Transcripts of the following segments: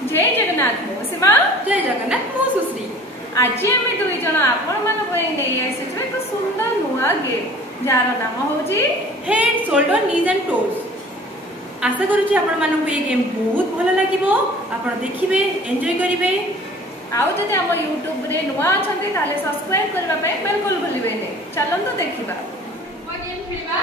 जय जगन्नाथ मौसीमा जय जगन्नाथ मो सुश्री आज आम दुई जन आपण मानी तो सुंदर नुआ गेम जार नाम हूँ head shoulders knees and toes. आशा करुच्ची आपण मानक ये गेम बहुत भल लगे आपण देखिए एंजॉय करेंगे। आउ जब आम यूट्यूब रे नुआ अच्छा सब्सक्राइब करने बिल्कुल भूलिए चलते देखा गेम खेलवा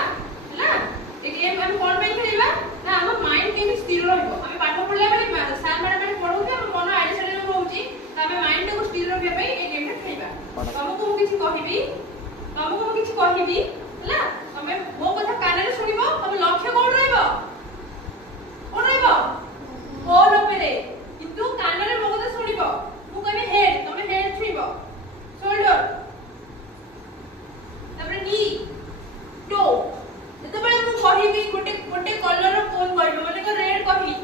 गेम हम कौन पे खेलवा ना हम माइंड केमि स्थिर रहबो हम पाठ पढला बेले सार मैडम मैंने पढौते हम मन आइड साइड रे रहउची त हम माइंड को स्थिर रखबे पे ए गेम रे खेलबा। तुमको हम किछि कहिबी हला हमें मो कथा कान रे सुनिबो हम लक्ष्य कोन रहइबो होल पे किंतु कान रे मो कथा सुनिबो मु कहबे हेड तुम हेड छुइबो शोल्डर तबरे नी टो जेतबेले मु कहिबी गोटे कलर कोन कहबो माने को रेड कहली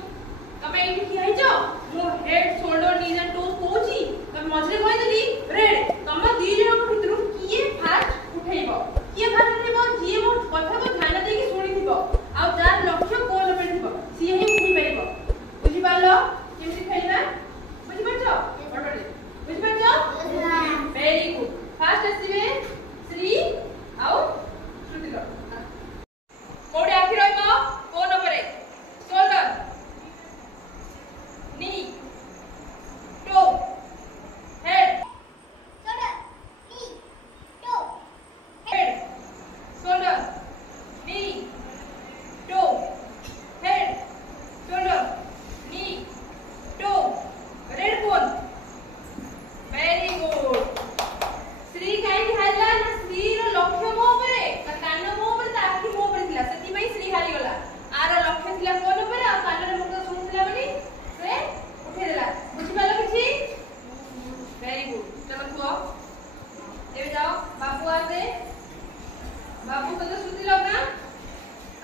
तमे एठी की आइजो मु head shoulders knees and toes कहूची तमे मझरे कहि देली रेड तम दी जन को भितरु किए फास्ट उठैबो जे मो कथा को ध्यान देकी सुनिथिबो आ जार लक्ष्य कोन पे थिबो सी ही बुझि पाइबो बुझि पालो केमति खेलना बुझि पाछो ऑर्डर बुझि पाछो वेरी गुड फास्ट आसीबे श्री आउ श्रुति लो कोडे आखि रहबो कोन ऊपर shoulder knee toe head shoulder knee toe head shoulder knee toe head shoulder knee toe red कोन वेरी गुड श्री काई हारला ना श्री रो लक्ष्य मो ऊपर कान मो ऊपर ता आखि मो ऊपर थिला सेति मई श्री हारी गला आरो लक्ष्य थिला कोन ऊपर आ कान रे मुख सुनिथिला बनी से उठे देला बुझि पालो किछि वेरी गुड चलो थुओ एबे जाओ बाबू आसे बाबू को तो सुति लो ना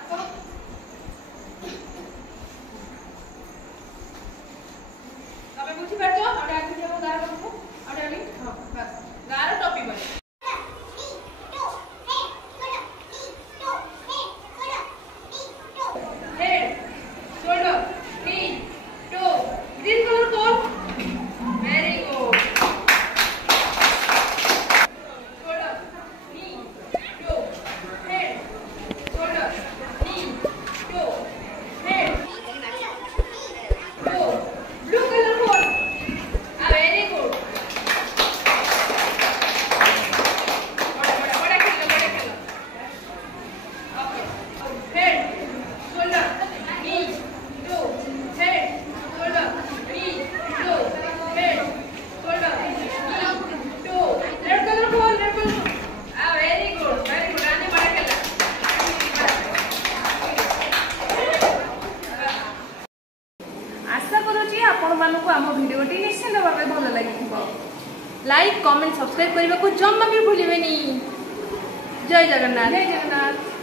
अपन तमे बुझि पाछो आडे आखि जेबो गार बाबू आडे आली हां बस गार टॉपी बने head shoulder knee toe green colour कोन very good shoulder knee toe head shoulder knee toe head toe blue colour कोन आ वेरी गुड बड़ा खेलो okay head shoulder knee toe head shoulder knee toe head shoulder knee toe red colour कोन आ very good आने बड़ा खेला आशा करूची आपण मानकु आम भिडियोटी निश्चित भाबे भल लागिथिबो। लाइक कमेंट सब्सक्राइब करने को जम्मा भी भूलिबेनी। जय जगन्नाथ।